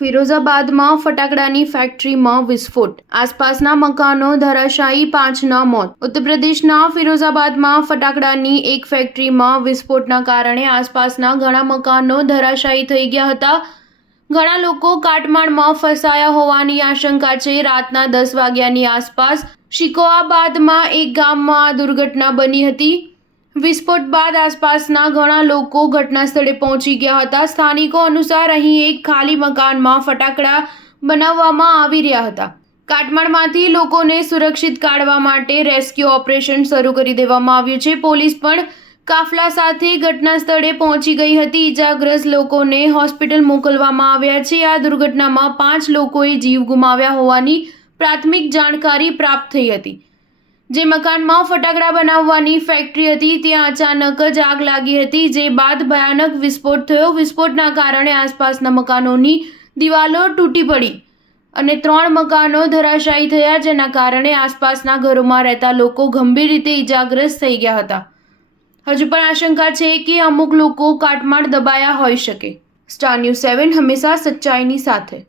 ફિરોઝાબાદમાં ફટાકડાની ફેક્ટરીમાં વિસ્ફોટ, આસપાસના મકાનો ધરાશાયી, 5ના મોત. ઉત્તર પ્રદેશના ફિરોઝાબાદમાં ફટાકડાની એક ફેક્ટરીમાં વિસ્ફોટના કારણે આસપાસના ઘણા મકાનો ધરાશાયી થઈ ગયા હતા. ઘણા લોકો કાટમાળમાં ફસાયા હોવાની આશંકા છે. રાતના 10 વાગ્યાની આસપાસ શિકોઆબાદમાં એક ગામમાં આ દુર્ઘટના બની હતી. વિસ્ફોટ બાદ આસપાસના ઘણા લોકો ઘટના સ્થળે પહોંચી ગયા હતા. સ્થાનિકો અનુસાર અહીં એક ખાલી મકાનમાં ફટાકડા બનાવવામાં આવી રહ્યા હતા. કાટમાળમાંથી લોકોને સુરક્ષિત કાઢવા માટે રેસ્ક્યુ ઓપરેશન શરૂ કરી દેવામાં આવ્યું છે. પોલીસ પણ કાફલા સાથે ઘટના સ્થળે પહોંચી ગઈ હતી. ઈજાગ્રસ્ત લોકોને હોસ્પિટલ મોકલવામાં આવ્યા છે. આ દુર્ઘટનામાં 5 લોકોએ જીવ ગુમાવ્યા હોવાની પ્રાથમિક જાણકારી પ્રાપ્ત થઈ હતી. જે મકાનમાં ફટાકડા બનાવવાની ફેક્ટરી હતી ત્યાં અચાનક જ આગ લાગી હતી, જે બાદ ભયાનક વિસ્ફોટ થયો. વિસ્ફોટના કારણે આસપાસના મકાનોની દિવાલો તૂટી પડી અને 3 મકાનો ધરાશાયી થયા, જેના કારણે આસપાસના ઘરોમાં રહેતા લોકો ગંભીર રીતે ઈજાગ્રસ્ત થઈ ગયા હતા. હજુ પણ આશંકા છે કે અમુક લોકો કાટમાળ દબાયા હોઈ શકે. સ્ટાર ન્યૂઝ 7 હંમેશા સચ્ચાઈની સાથે.